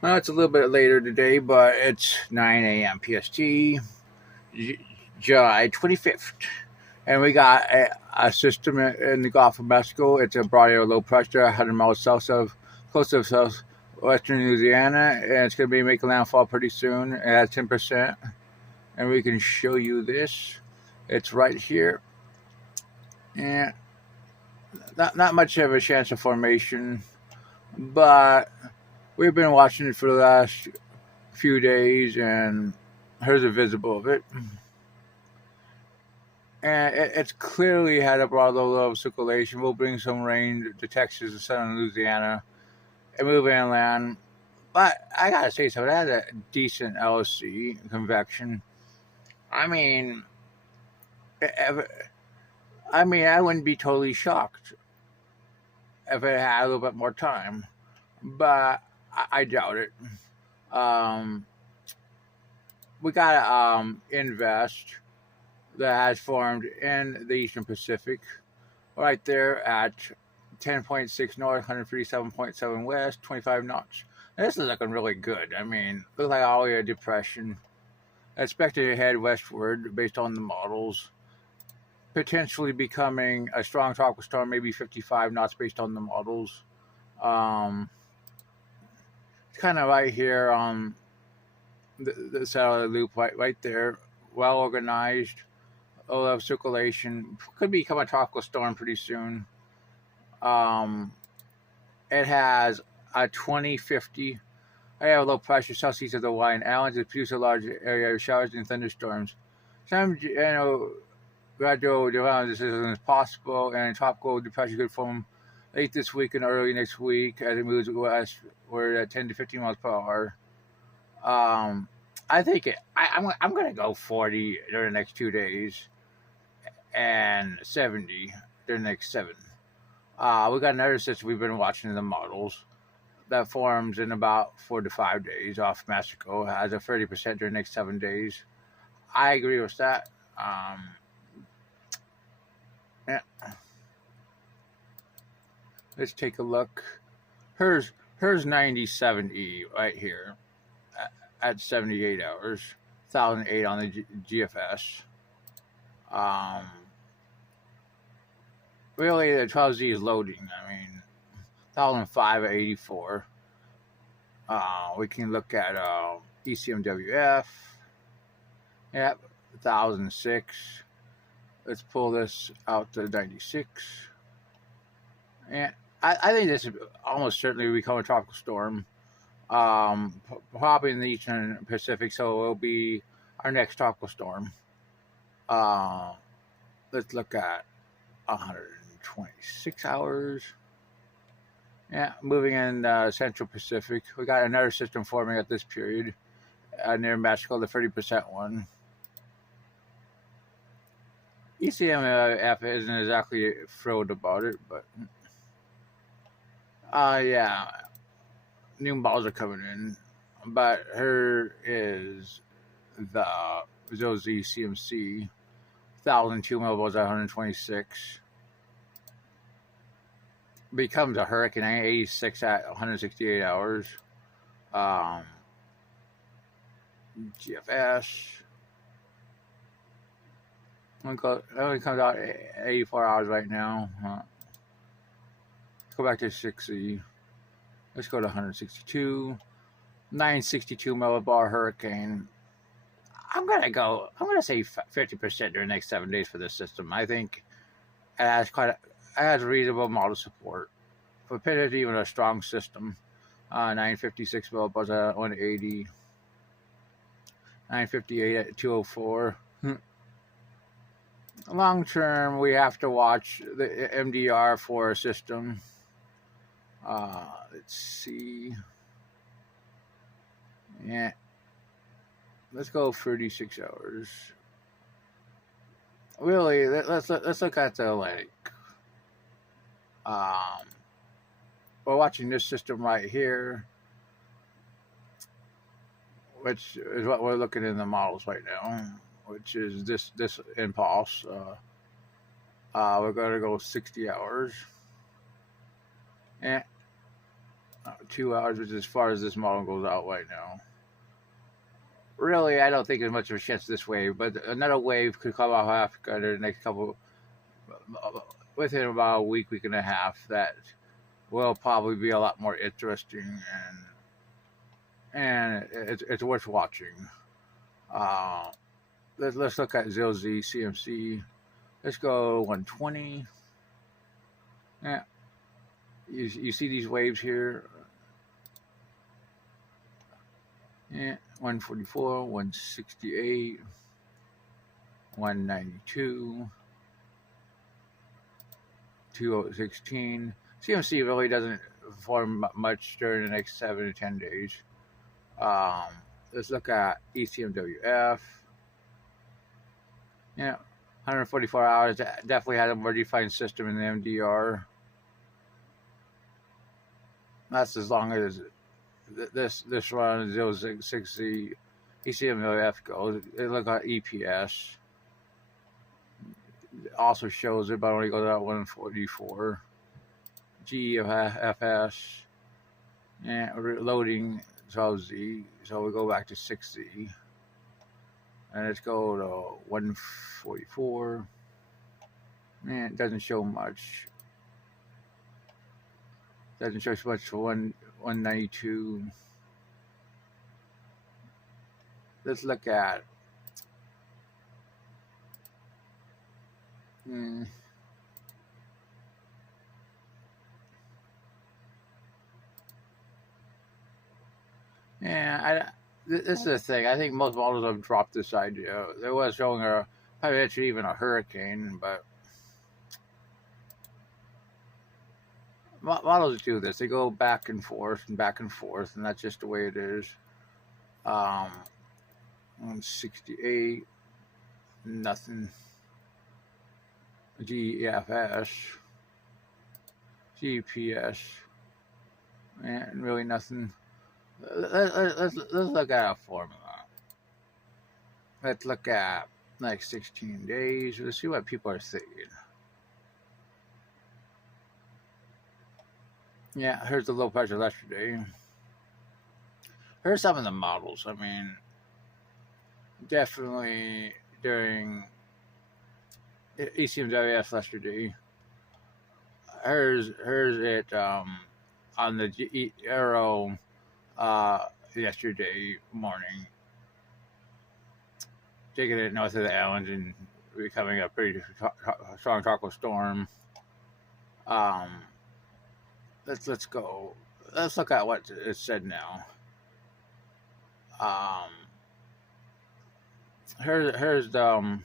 Well, it's a little bit later today, but it's 9 a.m. PST, July 25th. And we got a system in the Gulf of Mexico. It's a broad area low pressure, 100 miles south of, close to southwestern Louisiana, and it's going to be making landfall pretty soon at 10%. And we can show you this. It's right here. And not much of a chance of formation, but we've been watching it for the last few days, and here's a visible of it. And it's clearly had a broad low level of circulation. We'll bring some rain to Texas and southern Louisiana and move inland. But I gotta say something, it has a decent LC convection. I mean, I wouldn't be totally shocked if it had a little bit more time, but I doubt it. Um, we gotta invest that has formed in the Eastern Pacific, right there at 10.6 north, 137.7 west, 25 knots. And this is looking really good. I mean, looks like already a depression. Expected to head westward based on the models. Potentially becoming a strong tropical storm, maybe 55 knots based on the models. Um, it's kind of right here on the satellite loop, right there. Well organized. Low level circulation. Could become a tropical storm pretty soon. Um, it has a 2050. I have a low pressure southeast of the Hawaiian Islands. It produces a large area of showers and thunderstorms. Some, gradual development of the system is possible, and tropical depression could form late this week and early next week as it moves westward at 10 to 15 miles per hour. I think I'm going to go 40 during the next 2 days and 70 during the next 7. We got another system we've been watching in the models that forms in about 4 to 5 days off Mexico, has a 30% during the next 7 days. I agree with that. Yeah. Let's take a look. Here's 9070 right here at 78 hours, 1008 on the GFS. Really, the 12Z is loading. I mean, 1005 at 84. We can look at ECMWF. Yep, 1006. Let's pull this out to 96. And I think this is almost certainly become a tropical storm. Probably in the Eastern Pacific, so it will be our next tropical storm. Let's look at 126 hours. Yeah, moving in Central Pacific. We got another system forming at this period near Mexico, the 30% one. ECMF isn't exactly thrilled about it, but yeah, new models are coming in. But here is the ZOZ CMC, 1002 millivolts at 126. Becomes a hurricane 86 at 168 hours. GFS. It only comes out 84 hours right now. Let's go back to 60. Let's go to 162. 962 millibar hurricane. I'm gonna say 50% during the next 7 days for this system. I think it has reasonable model support. For Pitt, even a strong system. 956 millibars at 180. 958 at 204. Long term, we have to watch the MDR for a system. Let's see. Yeah. Let's go 36 hours. Really, let's look at the Atlantic. We're watching this system right here, which is what we're looking in the models right now, which is this impulse. We're going to go 60 hours. And 2 hours, which is as far as this model goes out right now. Really, I don't think there's much of a chance this wave, but another wave could come off Africa in the next couple, within about a week, week and a half. That will probably be a lot more interesting, and it's worth watching. Let's look at ZLZ CMC. Let's go 120. Yeah, you see these waves here. Yeah, 144, 168, 192, 2016. CMC really doesn't form much during the next 7 to 10 days. Let's look at ECMWF. Yeah, 144 hours. Definitely has a more defined system in the MDR. That's as long as this run 060 ECMWF goes. It looks like EPS. It also shows it, but only goes out 144. GFS. Yeah, loading 12Z. So we go back to 6Z. And let's go to 144. Man, it doesn't show much. Doesn't show so much for 192. Let's look at yeah, this is the thing. I think most models have dropped this idea. There was showing probably actually even a hurricane, but models do this. They go back and forth, and that's just the way it is. 168, nothing. GFS, GPS, and really nothing. Let's look at a formula. Let's look at like 16 days. Let's see what people are thinking. Yeah, here's the low pressure yesterday. Here's some of the models. I mean, definitely during ECMWF yesterday. Here's it on the Aero yesterday morning. Taking it north of the island and becoming a pretty strong tropical storm. Let's go. Let's look at what it said now. Here's the